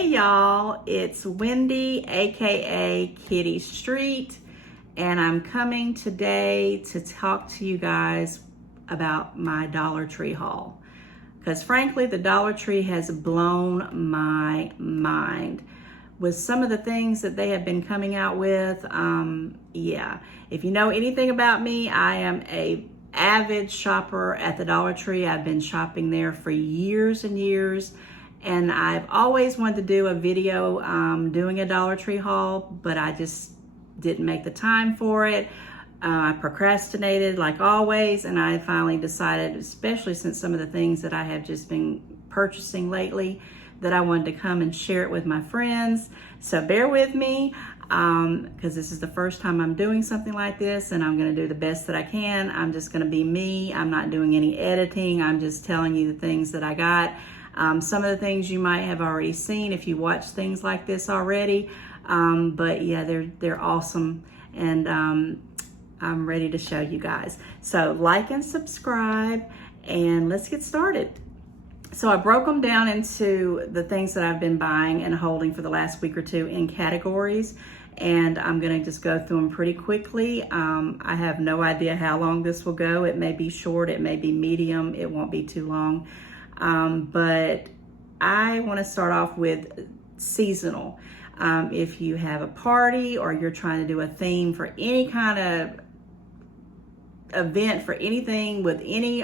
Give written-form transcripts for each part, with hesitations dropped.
Hey y'all, it's Wendy, aka Kitty Street, and I'm coming today to talk to you guys about my Dollar Tree haul. Because frankly, the Dollar Tree has blown my mind with some of the things that they have been coming out with. Yeah, if you know anything about me, I am a avid shopper at the Dollar Tree. I've been shopping there for years and years. And I've always wanted to do a video doing a Dollar Tree haul, but I just didn't make the time for it. I procrastinated like always, and I finally decided, especially since some of the things that I have just been purchasing lately, that I wanted to come and share it with my friends. So bear with me, because this is the first time I'm doing something like this, and I'm gonna do the best that I can. I'm just gonna be me. I'm not doing any editing. I'm just telling you the things that I got. Some of the things you might have already seen if you watch things like this already, but yeah, they're awesome, and I'm ready to show you guys. So like and subscribe, and let's get started. So I broke them down into the things that I've been buying and holding for the last week or two in categories, and I'm gonna just go through them pretty quickly. I have no idea how long this will go. It may be short, it may be medium, it won't be too long. But I want to start off with seasonal. If you have a party or you're trying to do a theme for any kind of event, for anything with any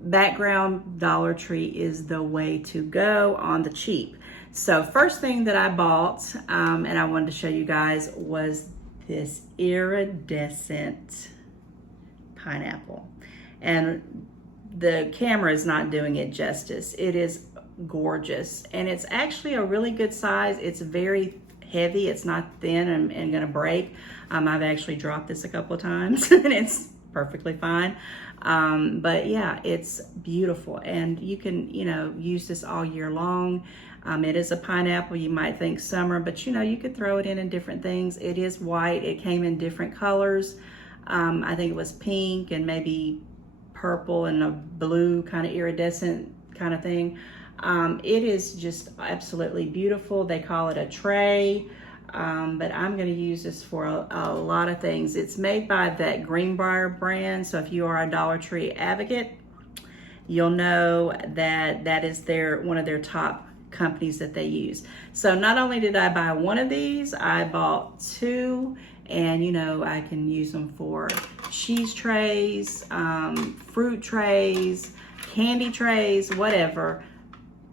background, Dollar Tree is the way to go on the cheap. So first thing that I bought, and I wanted to show you guys, was this iridescent pineapple. And the camera is not doing it justice. It is gorgeous, and it's actually a really good size. It's very heavy. It's not thin and gonna break. I've actually dropped this a couple of times and it's perfectly fine. But yeah, it's beautiful, and you can, use this all year long. It is a pineapple. You might think summer, but you could throw it in different things. It is white. It came in different colors. I think it was pink and maybe purple and a blue kind of iridescent kind of thing. It is just absolutely beautiful. They call it a tray, but I'm going to use this for a lot of things. It's made by that Greenbrier brand, so if you are a Dollar Tree advocate, you'll know that that is one of their top companies that they use. So not only did I buy one of these, I bought two, and I can use them for cheese trays, fruit trays, candy trays, whatever.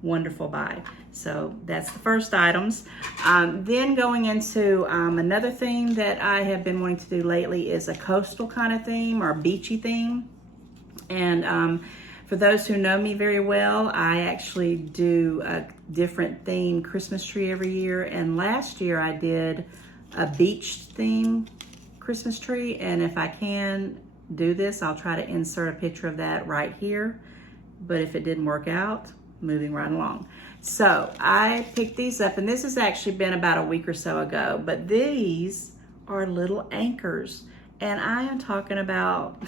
Wonderful buy. So that's the first items. Then going into another theme that I have been wanting to do lately is a coastal kind of theme or beachy theme. And for those who know me very well, I actually do a different theme Christmas tree every year. And last year I did a beach theme Christmas tree, and if I can do this, I'll try to insert a picture of that right here. But if it didn't work out, moving right along. So I picked these up, and this has actually been about a week or so ago, but these are little anchors, and I am talking about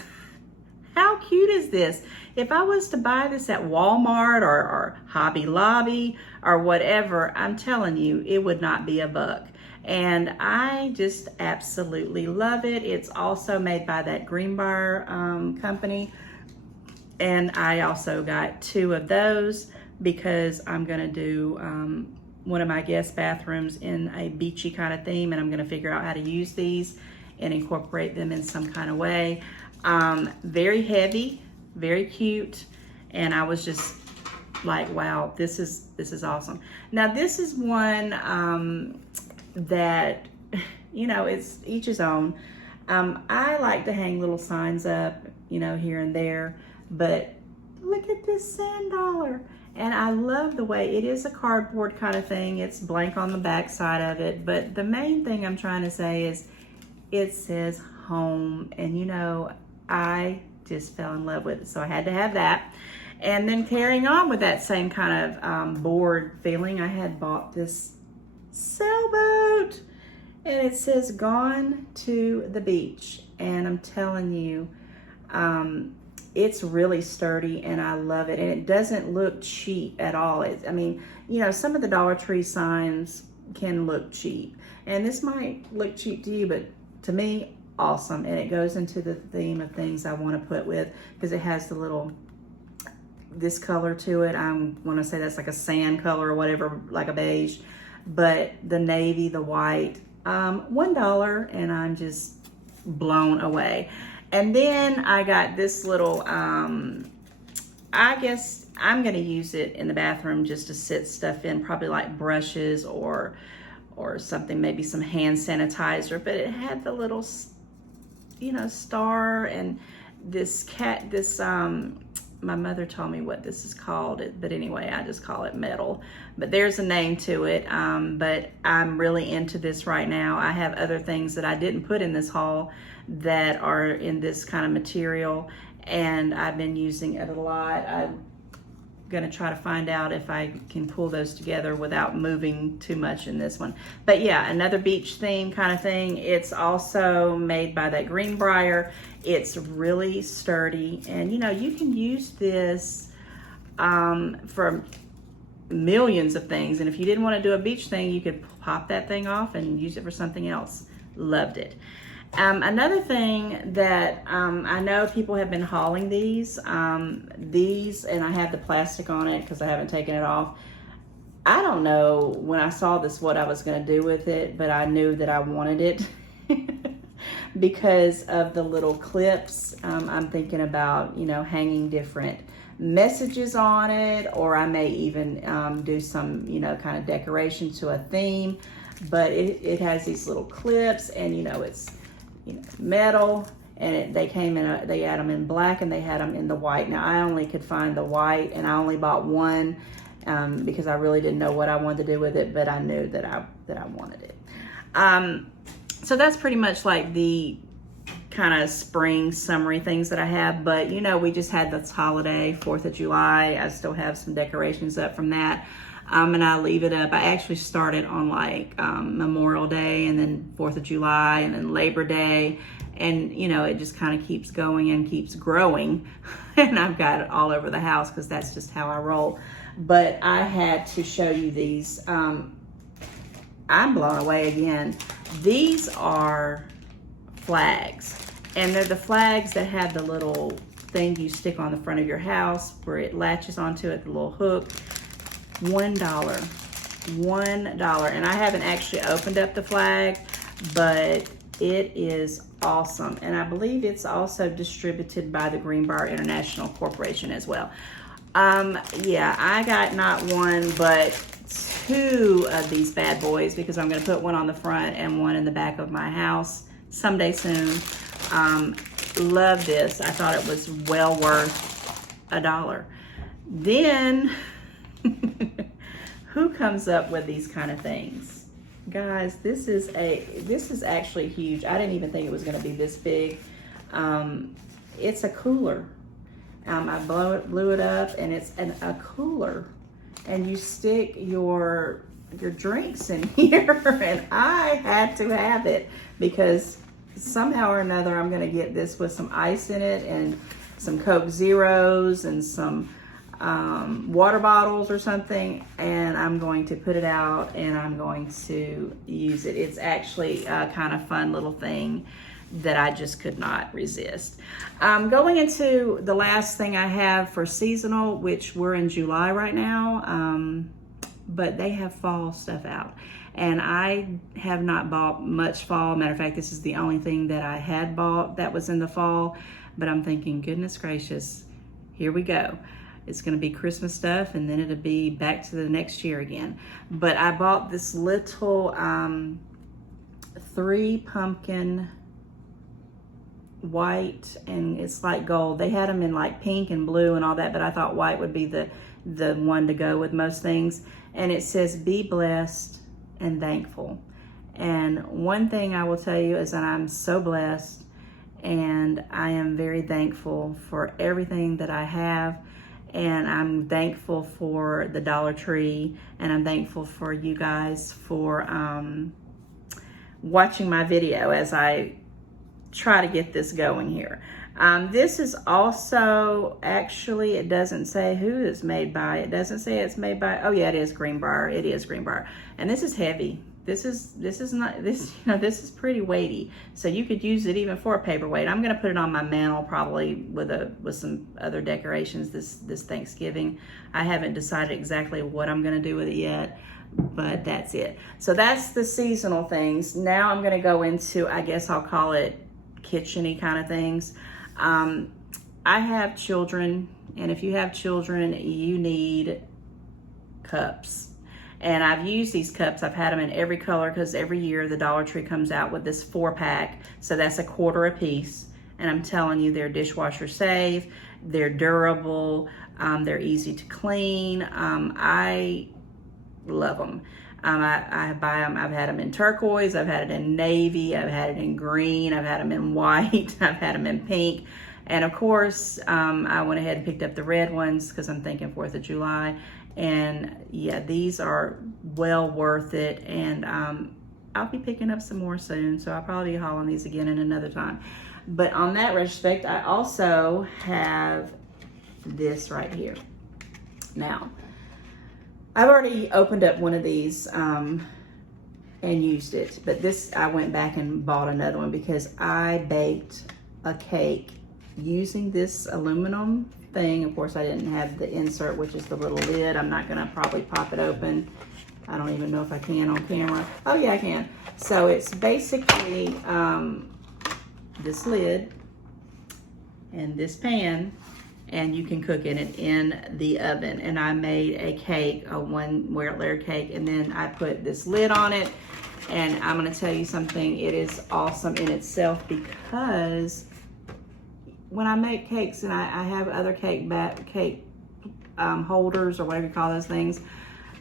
how cute is this? If I was to buy this at Walmart or Hobby Lobby or whatever, I'm telling you, it would not be a buck. And I just absolutely love it. It's also made by that Greenbrier company. And I also got two of those because I'm gonna do one of my guest bathrooms in a beachy kind of theme, and I'm gonna figure out how to use these and incorporate them in some kind of way. Very heavy, very cute, and I was just like, wow, this is awesome. Now this is one that, it's each his own. I like to hang little signs up, here and there, but look at this sand dollar. And I love the way it is a cardboard kind of thing. It's blank on the back side of it, but the main thing I'm trying to say is it says home, and I just fell in love with it, so I had to have that. And then carrying on with that same kind of bored feeling, I had bought this sailboat, and it says gone to the beach. And I'm telling you, it's really sturdy and I love it. And it doesn't look cheap at all. I mean, you know, some of the Dollar Tree signs can look cheap. And this might look cheap to you, but to me, awesome. And it goes into the theme of things I want to put with, because it has the little, this color to it. I want to say that's like a sand color or whatever, like a beige. But the navy, the white, $1, and I'm just blown away. And then I got this little, I guess I'm gonna use it in the bathroom just to sit stuff in, probably like brushes or something, maybe some hand sanitizer. But it had the little, you know, star and this cat, this, my mother told me what this is called, but anyway, I just call it metal. But there's a name to it, but I'm really into this right now. I have other things that I didn't put in this haul that are in this kind of material, and I've been using it a lot. I'm gonna try to find out if I can pull those together without moving too much in this one. But yeah, another beach theme kind of thing. It's also made by that Greenbrier. It's really sturdy, and you know, you can use this for millions of things. And if you didn't want to do a beach thing, you could pop that thing off and use it for something else. Loved it. Another thing that I know people have been hauling these, and I have the plastic on it because I haven't taken it off. I don't know when I saw this what I was going to do with it, but I knew that I wanted it because of the little clips. I'm thinking about, you know, hanging different messages on it, or I may even do some, you know, kind of decoration to a theme. But it has these little clips, and you know, it's, you know, metal, and they came in, they had them in black and they had them in the white. Now I only could find the white, and I only bought one because I really didn't know what I wanted to do with it, but I knew that I wanted it. So that's pretty much like the kind of spring summery things that I have. But you know, we just had this holiday, 4th of July. I still have some decorations up from that. And I leave it up. I actually started on like Memorial Day, and then 4th of July, and then Labor Day. And you know, it just kind of keeps going and keeps growing. And I've got it all over the house because that's just how I roll. But I had to show you these. I'm blown away again. These are flags. And they're the flags that have the little thing you stick on the front of your house where it latches onto it, the little hook. $1. And I haven't actually opened up the flag, but it is awesome. And I believe it's also distributed by the Greenbrier International Corporation as well. Yeah, I got not one, but 2 of these bad boys, because I'm going to put one on the front and one in the back of my house someday soon. Love this. I thought it was well worth $1. Then who comes up with these kind of things? Guys, this is actually huge. I didn't even think it was going to be this big. It's a cooler. I blew it up, and it's a cooler, and you stick your drinks in here. And I had to have it because somehow or another I'm going to get this with some ice in it and some Coke Zeros and some water bottles or something, and I'm going to put it out and I'm going to use it. It's actually a kind of fun little thing that I just could not resist. Going into the last thing I have for seasonal, which we're in July right now, but they have fall stuff out. And I have not bought much fall. Matter of fact, this is the only thing that I had bought that was in the fall. But I'm thinking, goodness gracious, here we go. It's gonna be Christmas stuff, and then it'll be back to the next year again. But I bought this little 3 pumpkin white, and it's like gold. They had them in like pink and blue and all that, but I thought white would be the one to go with most things. And it says, be blessed and thankful. And one thing I will tell you is that I'm so blessed, and I am very thankful for everything that I have. And I'm thankful for the Dollar Tree, and I'm thankful for you guys for watching my video as I try to get this going here. This is also, actually, it doesn't say who it's made by. It doesn't say it's made by, oh yeah, it is Greenbrier. It is Greenbrier. And this is heavy. This is not, this, you know, this is pretty weighty. So you could use it even for a paperweight. I'm gonna put it on my mantle probably with some other decorations this Thanksgiving. I haven't decided exactly what I'm gonna do with it yet, but that's it. So that's the seasonal things. Now I'm gonna go into, I guess I'll call it kitchen-y kind of things. I have children, and if you have children, you need cups. And I've used these cups. I've had them in every color because every year the Dollar Tree comes out with this 4-pack. So that's $1/4 a piece. And I'm telling you, they're dishwasher safe, they're durable, they're easy to clean. I love them. I buy them, I've had them in turquoise, I've had it in navy, I've had it in green, I've had them in white, I've had them in pink. And of course, I went ahead and picked up the red ones because I'm thinking 4th of July. And yeah, these are well worth it. And I'll be picking up some more soon. So I'll probably be hauling these again in another time. But on that respect, I also have this right here. Now, I've already opened up one of these and used it. But this, I went back and bought another one because I baked a cake using this aluminum thing. Of course, I didn't have the insert, which is the little lid. I'm not gonna probably pop it open. I don't even know if I can on camera. Oh yeah, I can. So it's basically this lid and this pan, and you can cook in it in the oven. And I made a cake, a 1-layer cake, and then I put this lid on it. And I'm gonna tell you something, it is awesome in itself because when I make cakes, and I have other cake holders or whatever you call those things,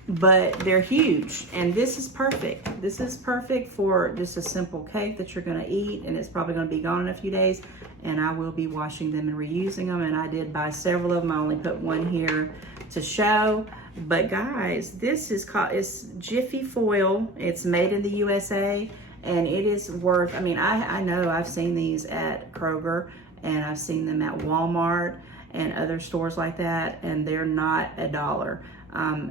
but they're huge, and this is perfect. This is perfect for just a simple cake that you're gonna eat, and it's probably gonna be gone in a few days, and I will be washing them and reusing them, and I did buy several of them. I only put one here to show, but guys, this is called, it's Jiffy Foil. It's made in the USA, and it is worth, I mean, I know I've seen these at Kroger, and I've seen them at Walmart and other stores like that, and they're not $1.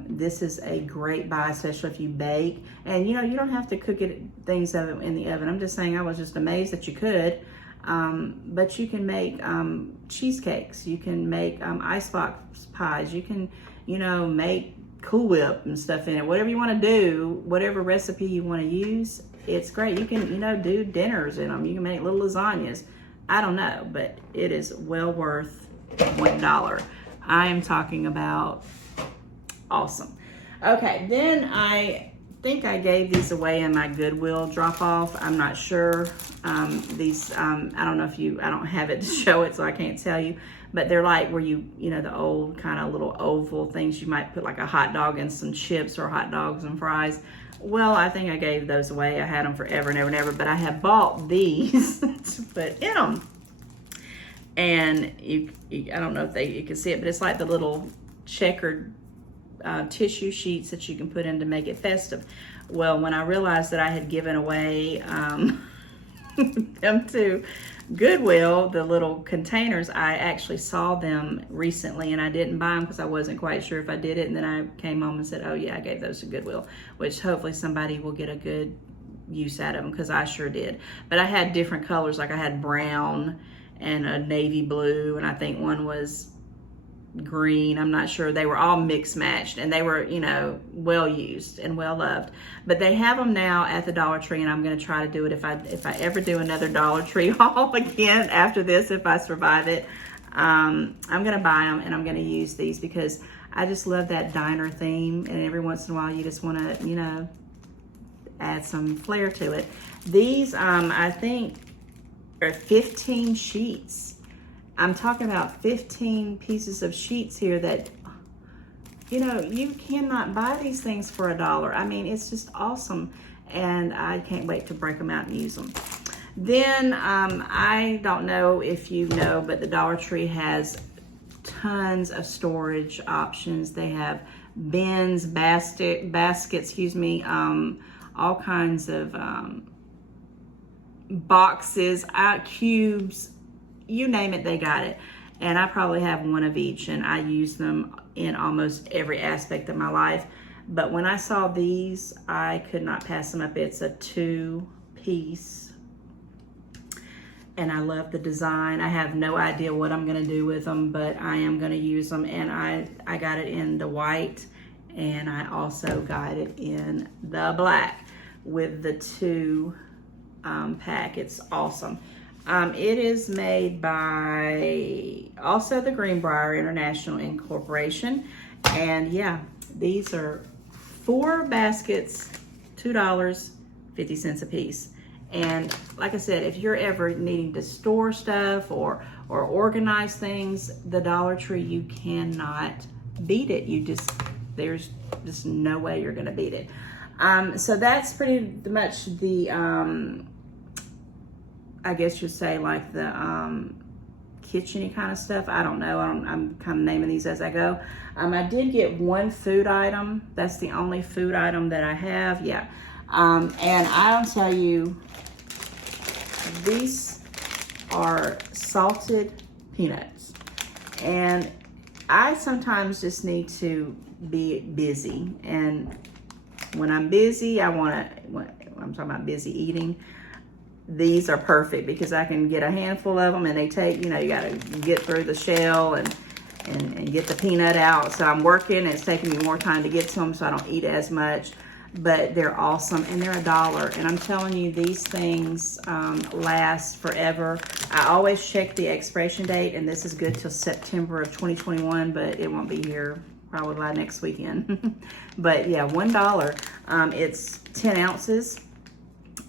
This is a great buy, especially if you bake. And you know, you don't have to cook things in the oven. I'm just saying, I was just amazed that you could. But you can make cheesecakes, you can make icebox pies, you can, you know, make Cool Whip and stuff in it. Whatever you want to do, whatever recipe you want to use, it's great. You can, you know, do dinners in them. You can make little lasagnas. I don't know, but it is well worth $1. I am talking about awesome. Okay, then I think I gave these away in my Goodwill drop-off. I'm not sure. I don't know if I don't have it to show it, so I can't tell you. But they're like where you know, the old kind of little oval things. You might put like a hot dog and some chips, or hot dogs and fries. Well, I think I gave those away. I had them forever and ever and ever, but I have bought these to put in them. And I don't know if you can see it, but it's like the little checkered tissue sheets that you can put in to make it festive. Well, when I realized that I had given away them to Goodwill, the little containers, I actually saw them recently, and I didn't buy them because I wasn't quite sure if I did it. And then I came home and said, oh yeah, I gave those to Goodwill, which hopefully somebody will get a good use out of them, because I sure did. But I had different colors, like I had brown and a navy blue, and I think one was green. I'm not sure. They were all mixed matched, and they were, you know, well used and well loved. But they have them now at the Dollar Tree, and I'm going to try to do it if I ever do another Dollar Tree haul again after this, if I survive it. I'm going to buy them, and I'm going to use these because I just love that diner theme, and every once in a while you just want to, you know, add some flair to it. These I think are 15 sheets. I'm talking about 15 pieces of sheets here that, you know, you cannot buy these things for $1. I mean, it's just awesome. And I can't wait to break them out and use them. Then, I don't know if you know, but the Dollar Tree has tons of storage options. They have bins, baskets, all kinds of boxes, cubes, you name it, they got it. And I probably have one of each, and I use them in almost every aspect of my life. But when I saw these, I could not pass them up. It's a 2-piece, and I love the design. I have no idea what I'm gonna do with them, but I am gonna use them. And I got it in the white, and I also got it in the black with the 2 pack. It's awesome. It is made by also the Greenbrier International Incorporation. And yeah, these are 4 baskets, $2.50 a piece. And like I said, if you're ever needing to store stuff or organize things, the Dollar Tree, you cannot beat it. There's just no way you're gonna beat it. So that's pretty much the, I guess you'd say like the kitchen-y kind of stuff. I don't know. I'm kind of naming these as I go. I did get 1 food item. That's the only food item that I have. Yeah. And I'll tell you, these are salted peanuts. And I sometimes just need to be busy. And when I'm busy, I'm talking about busy eating, these are perfect because I can get a handful of them, and they take, you gotta get through the shell and get the peanut out. So I'm working, and it's taking me more time to get to them, so I don't eat as much. But they're awesome, and they're $1. And I'm telling you, these things last forever. I always check the expiration date, and this is good till September of 2021, but it won't be here probably by next weekend. But yeah, $1. It's 10 ounces.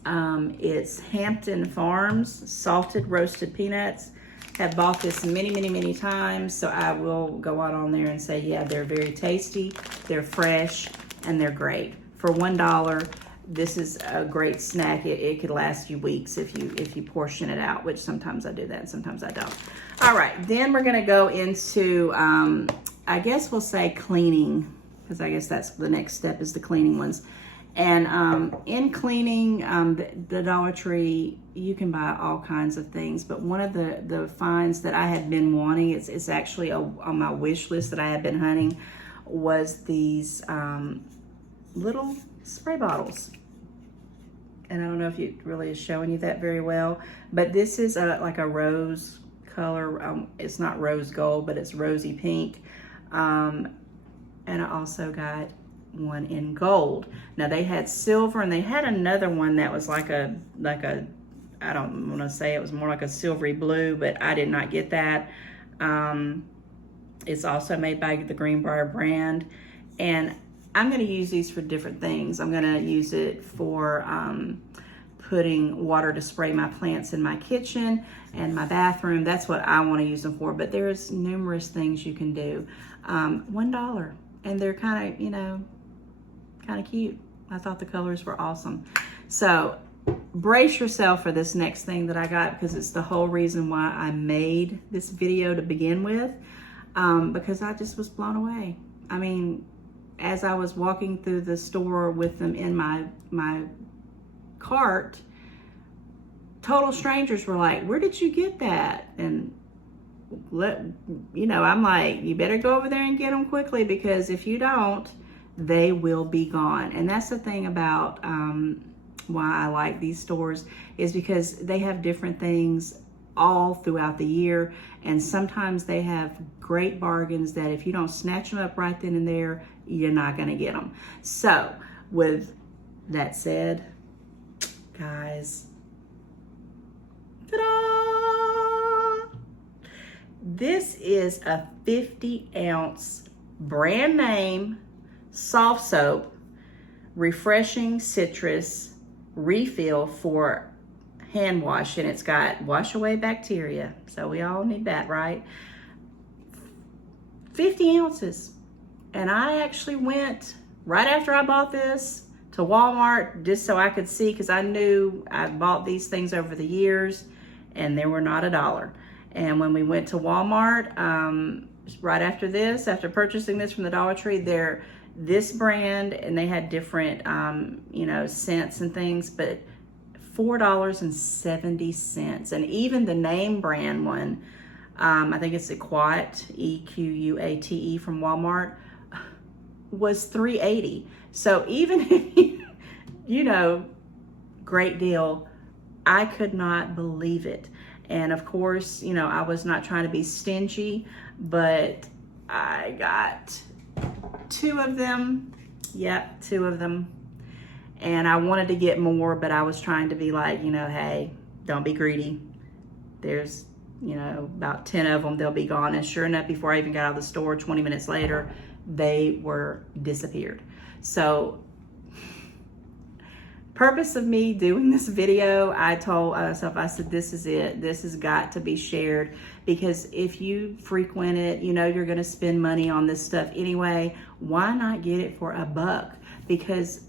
It's Hampton Farms salted roasted peanuts. Have bought this many, many, many times, so I will go out on there and say, yeah, they're very tasty, they're fresh, and they're great. For $1, this is a great snack. It could last you weeks if you portion it out, which sometimes I do that and sometimes I don't. All right, then we're gonna go into, I guess we'll say cleaning, because I guess that's the next step, is the cleaning ones. And in cleaning, the Dollar Tree, you can buy all kinds of things. But one of the finds that I had been wanting, it's actually on my wish list that I had been hunting, was these little spray bottles. And I don't know if it really is showing you that very well, but this is like a rose color. It's not rose gold, but it's rosy pink. And I also got one in gold. Now they had silver, and they had another one that was like a I don't want to say, it was more like a silvery blue, but I did not get that. It's also made by the Greenbrier brand, and I'm going to use these for different things. I'm going to use it for putting water to spray my plants in my kitchen and my bathroom. That's what I want to use them for, but there's numerous things you can do. $1, and they're kind of, kind of cute. I thought the colors were awesome. So brace yourself for this next thing that I got, because it's the whole reason why I made this video to begin with, because I just was blown away. I mean, as I was walking through the store with them in my cart, total strangers were like, "Where did you get that?" And I'm like, you better go over there and get them quickly, because if you don't, they will be gone. And that's the thing about why I like these stores, is because they have different things all throughout the year, and sometimes they have great bargains that if you don't snatch them up right then and there, you're not going to get them. So with that said, guys, ta-da! This is a 50-ounce brand name soft soap, refreshing citrus refill for hand wash, and it's got wash away bacteria, so we all need that, right? 50 ounces. And I actually went right after I bought this to Walmart just so I could see, because I knew I bought these things over the years and they were not $1. And when we went to Walmart, right after this, after purchasing this from the Dollar Tree, this brand, and they had different scents and things, but $4.70. And even the name brand one, I think it's Equate, E-Q-U-A-T-E from Walmart, was $3.80. So even if you know, great deal, I could not believe it. And of course, you know, I was not trying to be stingy, but I got 2 of them. Yep, 2 of them. And I wanted to get more, but I was trying to be like, you know, hey, don't be greedy. There's, you know, about 10 of them, they'll be gone. And sure enough, before I even got out of the store, 20 minutes later, they were disappeared. So, purpose of me doing this video, I told myself, I said, this is it. This has got to be shared, because if you frequent it, you know you're going to spend money on this stuff anyway. Why not get it for $1? Because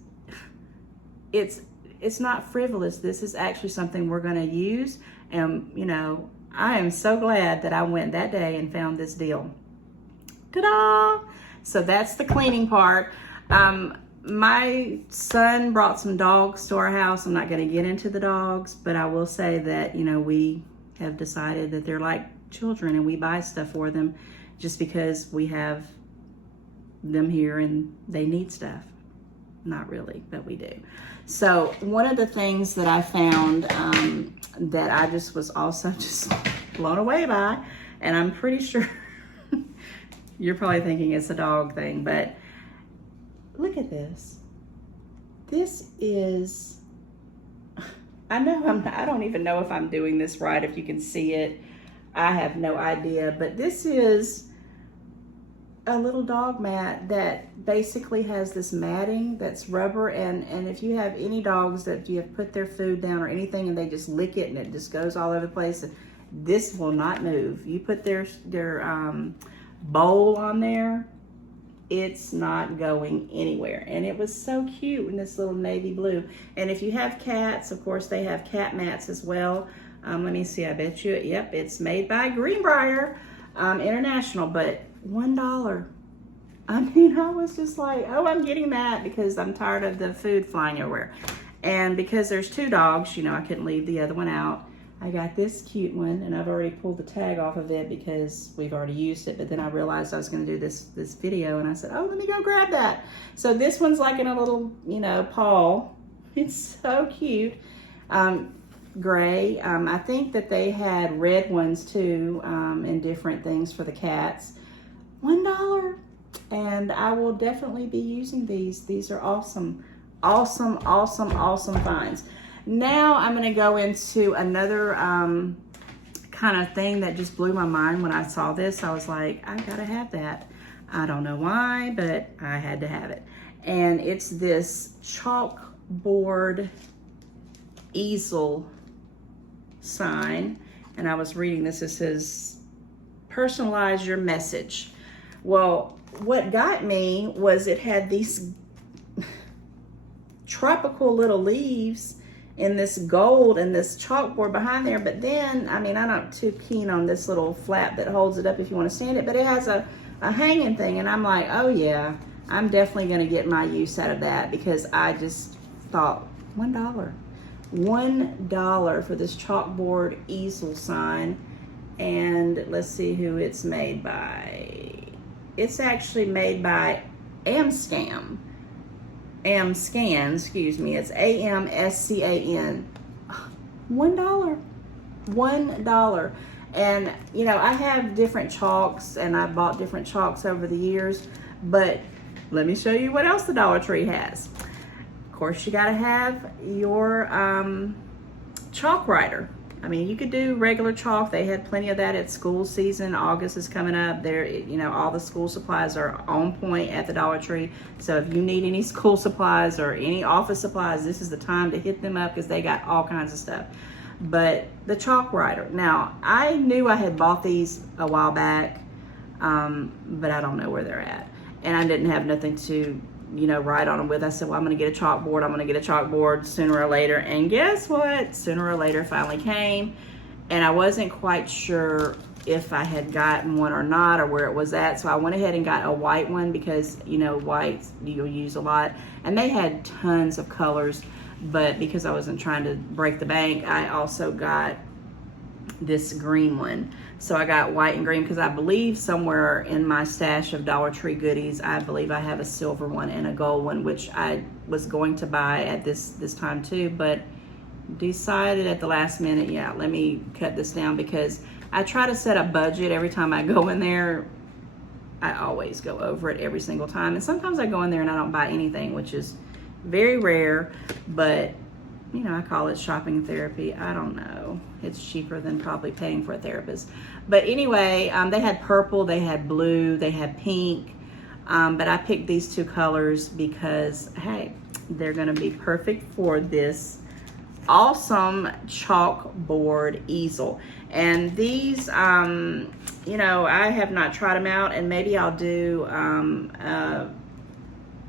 it's not frivolous. This is actually something we're going to use. And, you know, I am so glad that I went that day and found this deal. Ta-da! So that's the cleaning part. My son brought some dogs to our house. I'm not going to get into the dogs, but I will say that, you know, we have decided that they're like children and we buy stuff for them just because we have them here and they need stuff. Not really, but we do. So one of the things that I found that I just was also just blown away by, and I'm pretty sure you're probably thinking it's a dog thing, but look at this. This is, I don't even know if I'm doing this right, if you can see it. I have no idea, but this is a little dog mat that basically has this matting that's rubber, and if you have any dogs that you have put their food down or anything and they just lick it and it just goes all over the place, this will not move. You put their bowl on there, it's not going anywhere. And it was so cute in this little navy blue. And if you have cats, of course they have cat mats as well. Let me see, I bet you, yep, it's made by Greenbrier International, but $1. I mean, I was just like, oh, I'm getting that because I'm tired of the food flying everywhere. And because there's 2 dogs, you know, I couldn't leave the other one out. I got this cute one, and I've already pulled the tag off of it because we've already used it, but then I realized I was going to do this video, and I said, oh, let me go grab that. So this one's like in a little, you know, paw. It's so cute. Gray. I think that they had red ones too, and different things for the cats. $1. And I will definitely be using these. These are awesome. Awesome, awesome, awesome finds. Now I'm going to go into another kind of thing that just blew my mind when I saw this. I was like, I gotta have that. I don't know why, but I had to have it. And it's this chalkboard easel sign. And I was reading this. It says, personalize your message. Well, what got me was it had these tropical little leaves in this gold and this chalkboard behind there. But then, I mean, I'm not too keen on this little flap that holds it up if you want to stand it, but it has a hanging thing. And I'm like, oh yeah, I'm definitely going to get my use out of that, because I just thought, $1. $1 for this chalkboard easel sign. And let's see who it's made by. It's actually made by Amscan, excuse me. It's A-M-S-C-A-N. $1. $1. And, you know, I have different chalks, and I bought different chalks over the years, but let me show you what else the Dollar Tree has. Of course, you got to have your chalk writer. I mean, you could do regular chalk. They had plenty of that at school season. August is coming up. There, you know, all the school supplies are on point at the Dollar Tree. So if you need any school supplies or any office supplies, this is the time to hit them up, because they got all kinds of stuff. But the chalk writer. Now, I knew I had bought these a while back, but I don't know where they're at. And I didn't have nothing to, you know, write on them with. I said, well, I'm going to get a chalkboard. I'm going to get a chalkboard sooner or later. And guess what? Sooner or later finally came. And I wasn't quite sure if I had gotten one or not, or where it was at. So I went ahead and got a white one, because, you know, white you'll use a lot. And they had tons of colors. but because I wasn't trying to break the bank, I also got this green one. So I got white and green because I believe somewhere in my stash of Dollar Tree goodies, I believe I have a silver one and a gold one, which I was going to buy at this time too, but decided at the last minute, yeah, let me cut this down, because I try to set a budget every time I go in there. I always go over it every single time, and sometimes I go in there and I don't buy anything, which is very rare, but you know, I call it shopping therapy. I don't know. It's cheaper than probably paying for a therapist. But anyway, they had purple, they had blue, they had pink. But I picked these two colors because, hey, they're going to be perfect for this awesome chalkboard easel. And these, you know, I have not tried them out, and maybe I'll do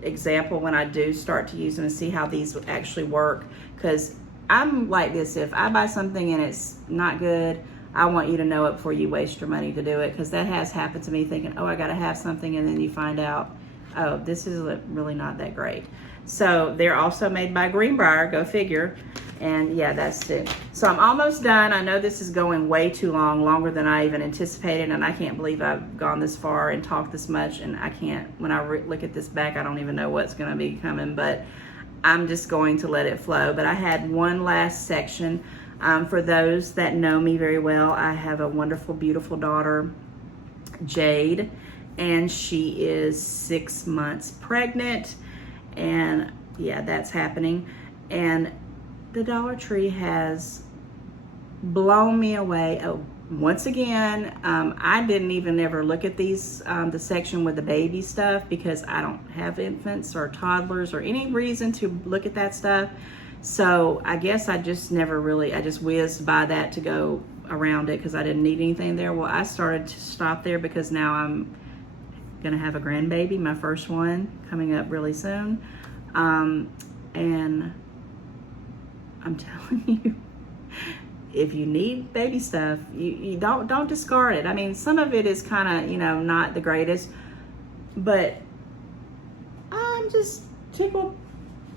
example when I do start to use them and see how these actually work, because I'm like this: if I buy something and it's not good, I want you to know it before you waste your money to do it, because that has happened to me, thinking, oh, I gotta have something, and then you find out, oh, this is really not that great. So they're also made by Greenbrier, go figure. And yeah, that's it. So I'm almost done. I know this is going way too long, longer than I even anticipated, and I can't believe I've gone this far and talked this much, and I can't, when I look at this back, I don't even know what's gonna be coming, but I'm just going to let it flow. But I had one last section. For those that know me very well, I have a wonderful, beautiful daughter, Jade, and she is 6 months pregnant, and yeah, that's happening. And the Dollar Tree has blown me away. Oh, once again, I didn't even ever look at these, the section with the baby stuff, because I don't have infants or toddlers or any reason to look at that stuff. So I guess I just never really, I just whizzed by that to go around it because I didn't need anything there. Well, I started to stop there because now I'm gonna have a grandbaby, my first one, coming up really soon. And I'm telling you, if you need baby stuff, you don't discard it. I mean, some of it is kind of, you know, not the greatest, but I'm just tickled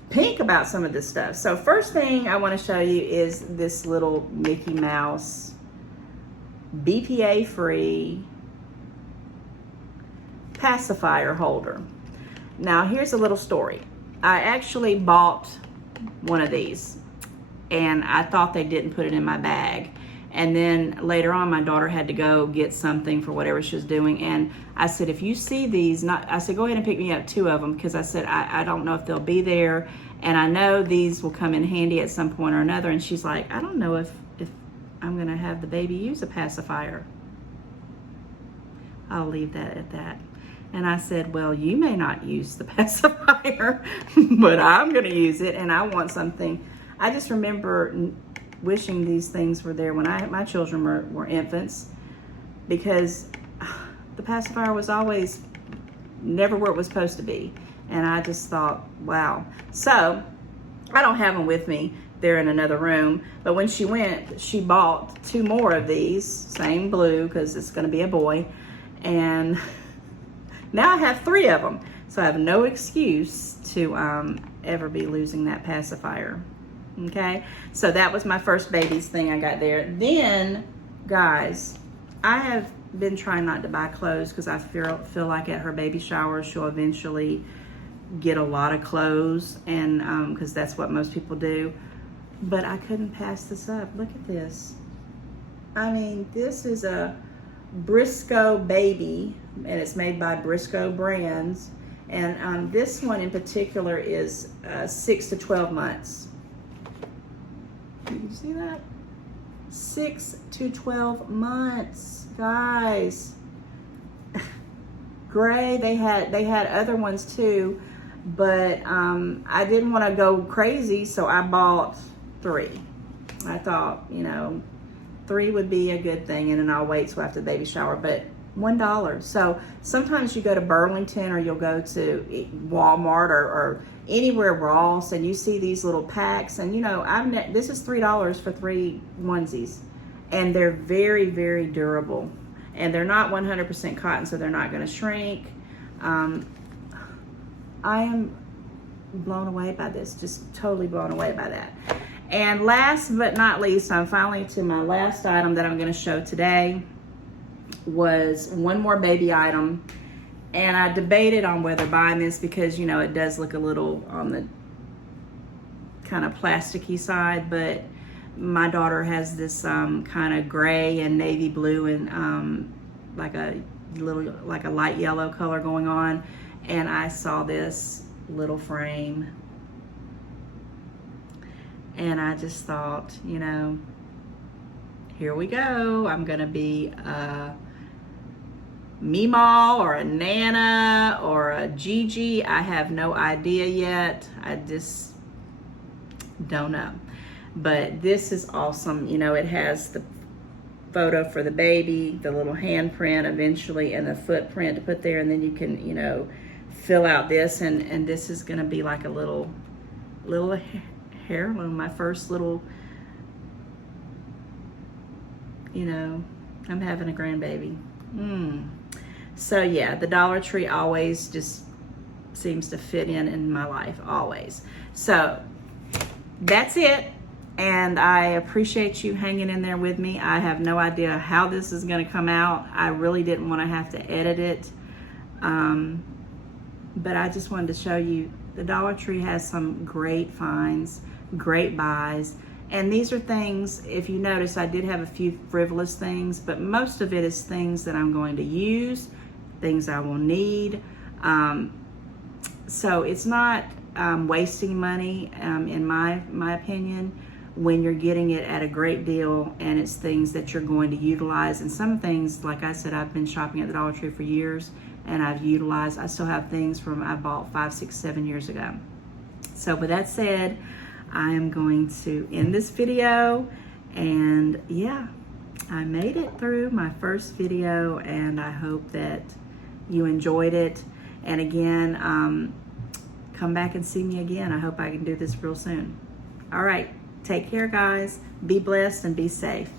pink about some of this stuff. So first thing I want to show you is this little Mickey Mouse BPA free pacifier holder. Now here's a little story. I actually bought one of these, and I thought they didn't put it in my bag. And then later on, my daughter had to go get something for whatever she was doing. And I said, if you see these, I said, go ahead and pick me up 2 of them, because I said, I don't know if they'll be there. And I know these will come in handy at some point or another. And she's like, I don't know if I'm gonna have the baby use a pacifier. I'll leave that at that. And I said, well, you may not use the pacifier, but I'm gonna use it, and I want something. I just remember wishing these things were there when my children were infants, because the pacifier was always never where it was supposed to be. And I just thought, wow. So I don't have them with me. They're in another room. But when she went, she bought 2 more of these, same blue, because it's gonna be a boy. And now I have 3 of them. So I have no excuse to ever be losing that pacifier. Okay, so that was my first baby's thing I got there. Then, guys, I have been trying not to buy clothes because I feel like at her baby shower she'll eventually get a lot of clothes, and because that's what most people do. But I couldn't pass this up. Look at this. I mean, this is a Briscoe baby, and it's made by Briscoe Brands. And this one in particular is 6 to 12 months. You can see that? 6 to 12 months, guys. Gray, they had other ones too, but I didn't want to go crazy, so I bought 3. I thought, you know, 3 would be a good thing, and then I'll wait till after the baby shower. But $1. So sometimes you go to Burlington, or you'll go to Walmart or anywhere, Ross, and you see these little packs, and you know, this is $3 for 3 onesies, and they're very, very durable, and they're not 100% cotton, so they're not going to shrink. I am blown away by this, just totally blown away by that. And last but not least, I'm finally to my last item that I'm going to show today. Was one more baby item, and I debated on whether buying this because, you know, it does look a little on the kind of plasticky side, but my daughter has this kind of gray and navy blue and like a light yellow color going on, and I saw this little frame and I just thought, you know, here we go. I'm gonna be a Meemaw or a Nana or a Gigi. I have no idea yet. I just don't know. But this is awesome. You know, it has the photo for the baby, the little handprint eventually, and the footprint to put there, and then you can, you know, fill out this, and this is gonna be like a little heirloom, my first little, you know, I'm having a grandbaby. So yeah, the Dollar Tree always just seems to fit in my life, always. So that's it, and I appreciate you hanging in there with me. I have no idea how this is going to come out. I really didn't want to have to edit it, but I just wanted to show you the Dollar Tree has some great finds, great buys. And these are things, if you notice, I did have a few frivolous things, but most of it is things that I'm going to use, things I will need. So it's not wasting money, in my opinion, when you're getting it at a great deal and it's things that you're going to utilize. And some things, like I said, I've been shopping at the Dollar Tree for years and I've utilized. I still have things from I bought 5, 6, 7 years ago. So with that said, I am going to end this video, and yeah, I made it through my first video, and I hope that you enjoyed it. And again, come back and see me again. I hope I can do this real soon. All right, take care, guys. Be blessed and be safe.